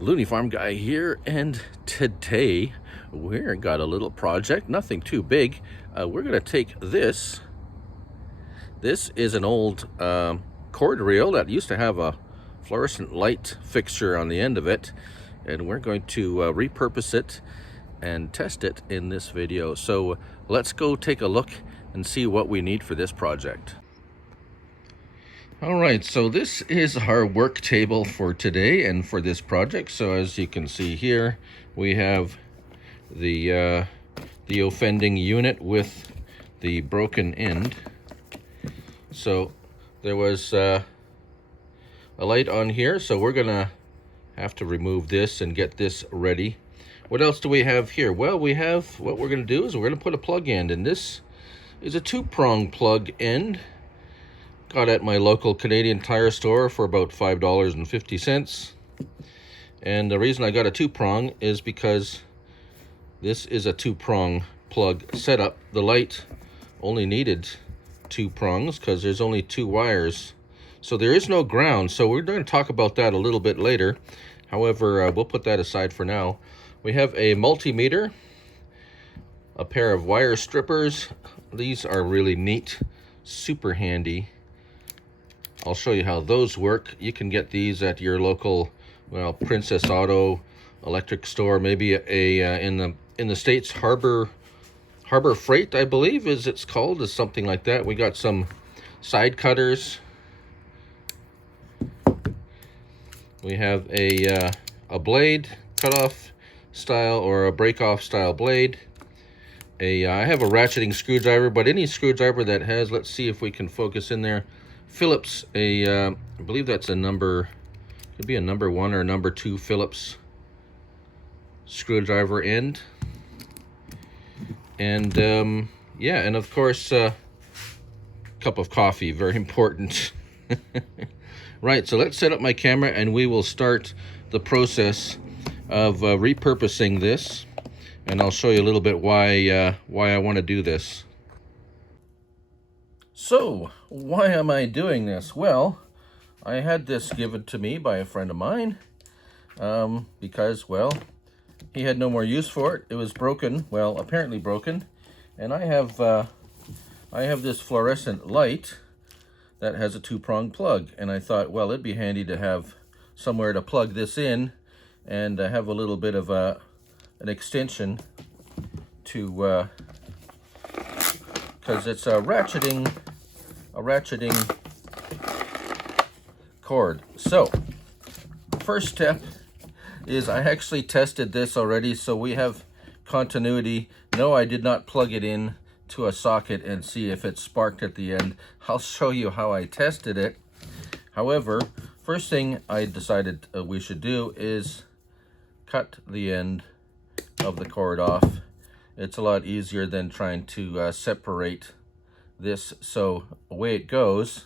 LooneyFarmGuy here, and today we're got a little project, nothing too big. We're gonna take this. This is an old cord reel that used to have a fluorescent light fixture on the end of it, and we're going to repurpose it and test it in this video. So let's go take a look and see what we need for this project. All right, so this is our work table for today and for this project. So as you can see here, we have the offending unit with the broken end. So there was a light on here, so we're gonna have to remove this and get this ready. What else do we have here? Well, we have, what we're gonna do is we're gonna put a plug end, and this is a 2-prong plug end. Got at my local Canadian Tire store for about $5.50. And the reason I got a 2-prong is because this is a 2-prong plug setup. The light only needed 2 prongs because there's only 2 wires. So there is no ground. So we're going to talk about that a little bit later. However, we'll put that aside for now. We have a multimeter, a pair of wire strippers. These are really neat, super handy. I'll show you how those work. You can get these at your local, well, Princess Auto electric store, maybe in the States, Harbor Freight, I believe is it's called, is something like that. We got some side cutters. We have a blade, cutoff style or a break-off style blade. I have a ratcheting screwdriver, but any screwdriver that has, let's see if we can focus in there, Phillips, I believe that's a number, could be a number 1 or number 2 Phillips screwdriver end. And yeah, and of course, cup of coffee, very important. Right, so let's set up my camera and we will start the process of repurposing this, and I'll show you a little bit why I want to do this. So, why am I doing this? Well, I had this given to me by a friend of mine because, well, he had no more use for it. It was broken, well, apparently broken, and I have this fluorescent light that has a 2-prong plug, and I thought, well, it'd be handy to have somewhere to plug this in and have a little bit of an extension to because it's a ratcheting cord. So first step is I actually tested this already, so we have continuity. No, I did not plug it in to a socket and see if it sparked at the end. I'll show you how I tested it. However, first thing I decided we should do is cut the end of the cord off. It's a lot easier than trying to separate this, so away it goes.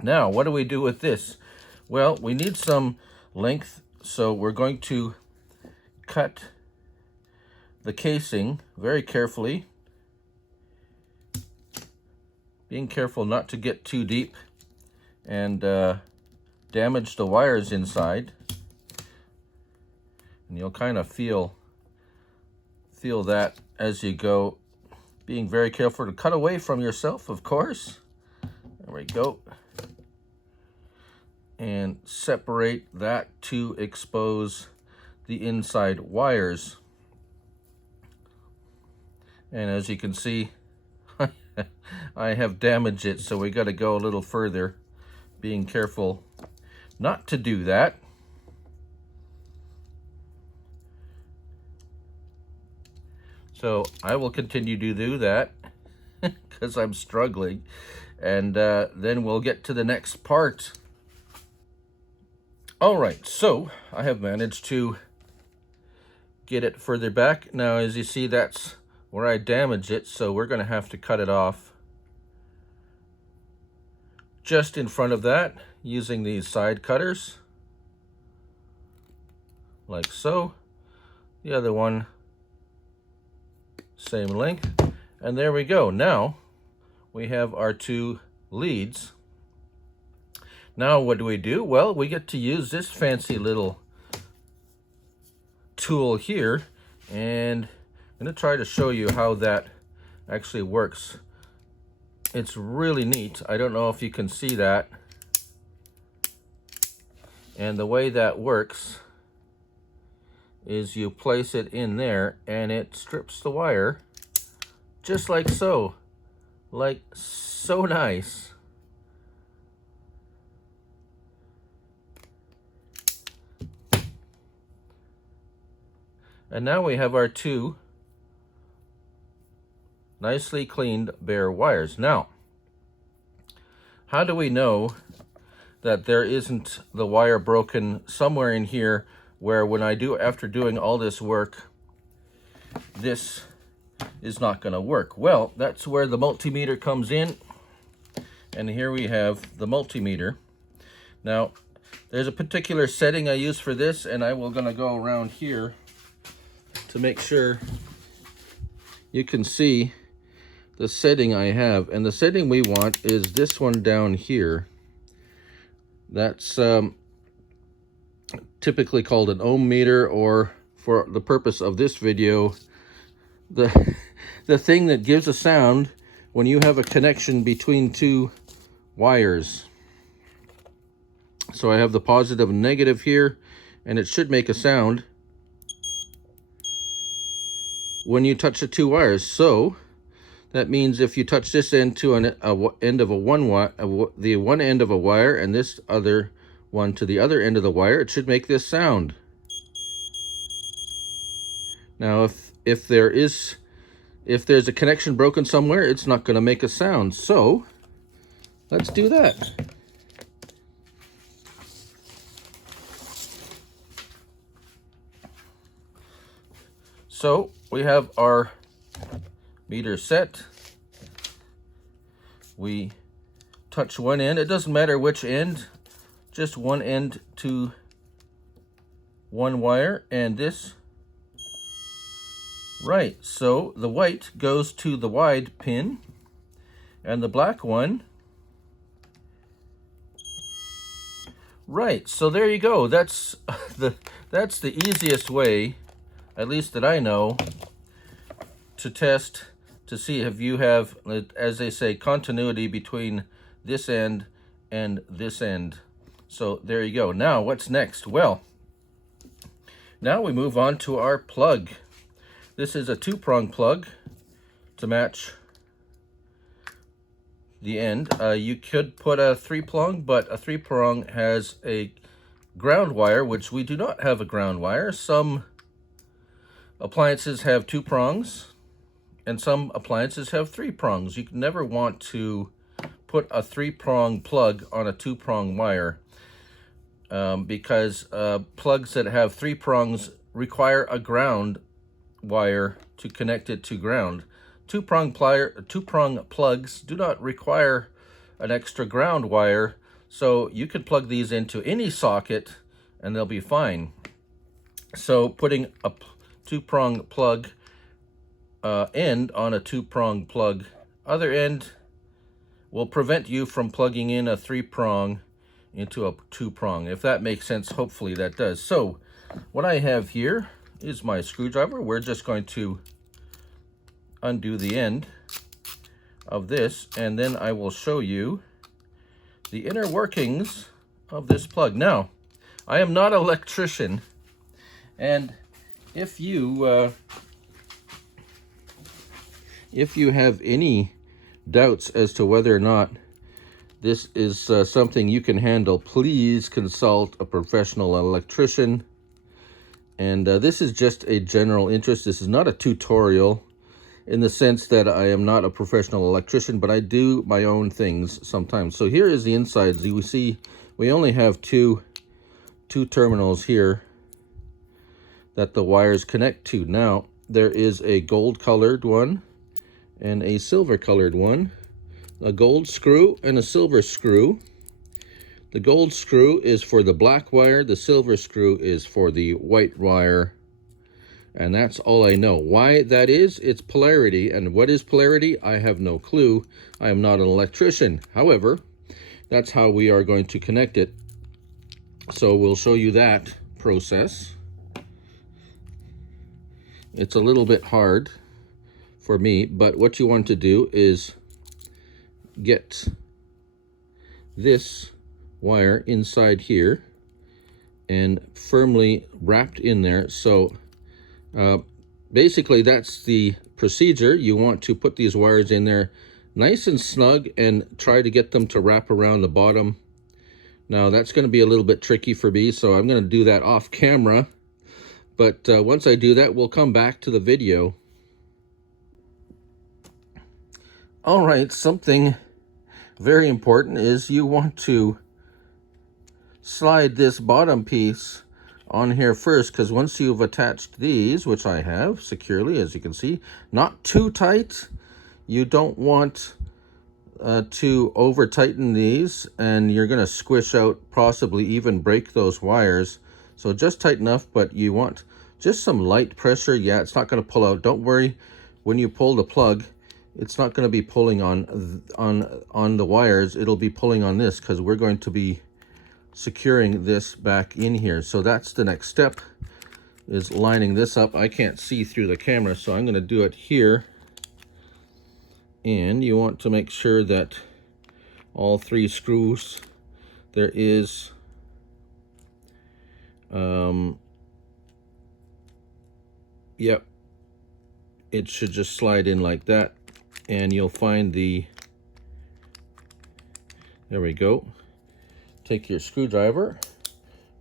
Now, what do we do with this? Well, we need some length, so we're going to cut the casing very carefully, being careful not to get too deep and damage the wires inside. And you'll kind of feel that as you go, being very careful to cut away from yourself, of course. There we go. And separate that to expose the inside wires. And as you can see, I have damaged it, so we got to go a little further, being careful not to do that. So I will continue to do that because I'm struggling, and then we'll get to the next part. All right, so I have managed to get it further back. Now, as you see, that's where I damaged it, so we're going to have to cut it off just in front of that using these side cutters, like so. The other one, same length, and there we go. Now we have our 2 leads. Now what do? Well, we get to use this fancy little tool here, and I'm going to try to show you how that actually works. It's really neat. I don't know if you can see that. And the way that works is you place it in there and it strips the wire just like so. Like so nice. And now we have our two nicely cleaned bare wires. Now, how do we know that there isn't the wire broken somewhere in here where when I do, after doing all this work, this is not going to work? Well, that's where the multimeter comes in. And here we have the multimeter. Now, there's a particular setting I use for this, and I will gonna go around here to make sure you can see the setting I have. And the setting we want is this one down here. That's typically called an ohm meter, or for the purpose of this video, the thing that gives a sound when you have a connection between two wires. So I have the positive and negative here, and it should make a sound when you touch the two wires. So that means if you touch this end to an end of the one end of a wire, and this other one to the other end of the wire, it should make this sound. Now, if there's a connection broken somewhere, it's not going to make a sound. So let's do that. So we have our meter set. We touch one end. It doesn't matter which end, just one end to one wire, and this. Right, so the white goes to the wide pin, and the black one. Right, so there you go. That's the easiest way, at least that I know, to test to see if you have, as they say, continuity between this end and this end. So there you go. Now what's next? Well, now we move on to our plug. This is a 2-prong plug to match the end. You could put a 3-prong, but a 3-prong has a ground wire, which we do not have a ground wire. Some appliances have 2 prongs, and some appliances have 3 prongs. You can never want to put a 3-prong plug on a 2-prong wire, because plugs that have 3 prongs require a ground wire to connect it to ground. 2-prong plugs do not require an extra ground wire, so you can plug these into any socket and they'll be fine. So putting a 2-prong plug end on a 2-prong plug other end will prevent you from plugging in a 3-prong into a 2-prong. If that makes sense, hopefully that does. So what I have here is my screwdriver. We're just going to undo the end of this, and then I will show you the inner workings of this plug. Now, I am not an electrician, and if you have any doubts as to whether or not this is something you can handle, please consult a professional electrician. And this is just a general interest. This is not a tutorial in the sense that I am not a professional electrician, but I do my own things sometimes. So here is the inside. You see, we only have two terminals here that the wires connect to. Now, there is a gold-colored one and a silver-colored one, a gold screw and a silver screw. The gold screw is for the black wire, the silver screw is for the white wire, and that's all I know. Why that is, it's polarity, and what is polarity? I have no clue. I am not an electrician. However, that's how we are going to connect it. So we'll show you that process. It's a little bit hard for me, but what you want to do is get this wire inside here and firmly wrapped in there. So basically that's the procedure. You want to put these wires in there nice and snug and try to get them to wrap around the bottom. Now that's going to be a little bit tricky for me, so I'm going to do that off camera. But once I do that, we'll come back to the video. All right, something very important is you want to slide this bottom piece on here first, because once you've attached these, which I have securely, as you can see, not too tight. You don't want to over tighten these, and you're going to squish out, possibly even break those wires. So just tight enough, but you want just some light pressure. Yeah, it's not going to pull out. Don't worry, when you pull the plug, it's not going to be pulling on the wires. It'll be pulling on this, because we're going to be securing this back in here. So that's the next step, is lining this up. I can't see through the camera, so I'm going to do it here. And you want to make sure that all 3 screws, there is yep, it should just slide in like that, and you'll find the, there we go. Take your screwdriver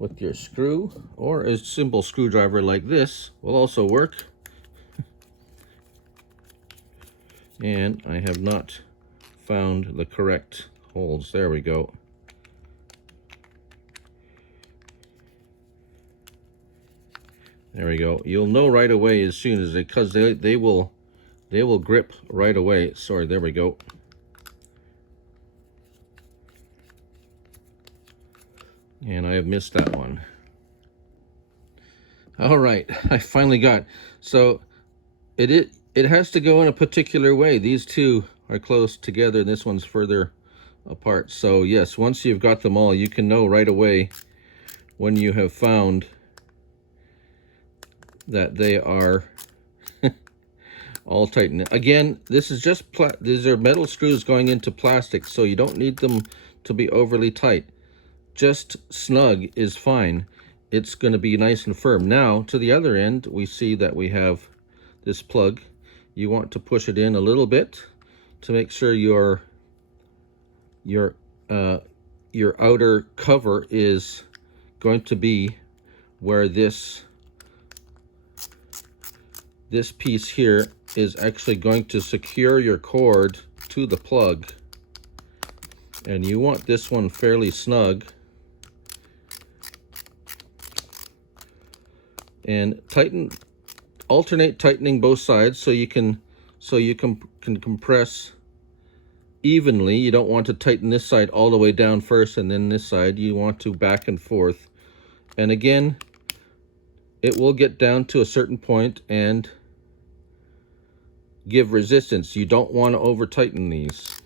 with your screw, or a simple screwdriver like this will also work. And I have not found the correct holes. There we go. There we go. You'll know right away as soon as because they will grip right away. Sorry, there we go. And I have missed that one. All right, I finally got. So it has to go in a particular way. These two are close together, and this one's further apart. So yes, once you've got them all, you can know right away when you have found that they are all tightened. Again, this is just these are metal screws going into plastic, so you don't need them to be overly tight. Just snug is fine. It's going to be nice and firm. Now to the other end, we see that we have this plug. You want to push it in a little bit to make sure your outer cover is going to be where this piece here is actually going to secure your cord to the plug. And you want this one fairly snug. And alternate tightening both sides so you can compress evenly. You don't want to tighten this side all the way down first and then this side. You want to back and forth. And again, it will get down to a certain point and give resistance. You don't want to over tighten these.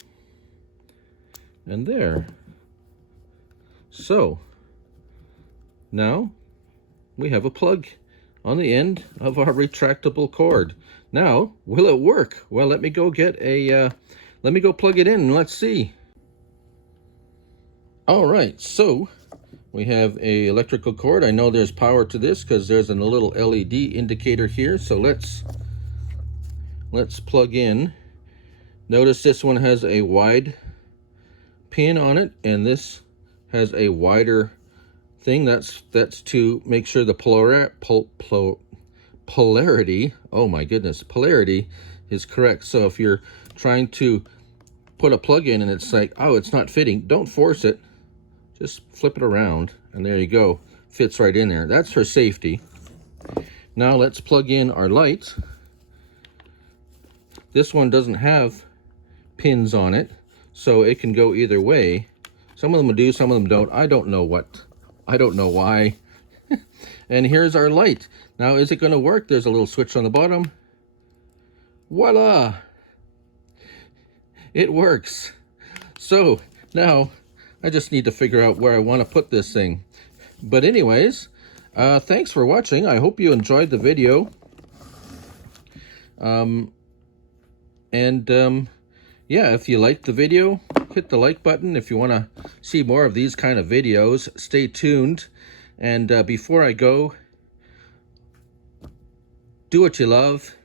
And there. So now we have a plug on the end of our retractable cord. Now, will it work? Well, let me go get a let me go plug it in and let's see. All right, so we have a electrical cord. I know there's power to this because there's a little LED indicator here. So let's plug in. Notice this one has a wide pin on it, and this has a wider thing. That's to make sure the polarity, oh my goodness, polarity is correct. So if you're trying to put a plug in and it's like, oh, it's not fitting, don't force it. Just flip it around, and there you go. Fits right in there. That's for safety. Now let's plug in our light. This one doesn't have pins on it, so it can go either way. Some of them do, some of them don't. I don't know why. And here's our light. Now, is it going to work? There's a little switch on the bottom. Voila! It works. So now I just need to figure out where I want to put this thing. But anyways, thanks for watching. I hope you enjoyed the video. Yeah, if you liked the video, hit the like button. If you want to see more of these kind of videos, stay tuned. And before I go, do what you love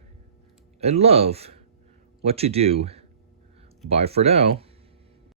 and love what you do. Bye for now.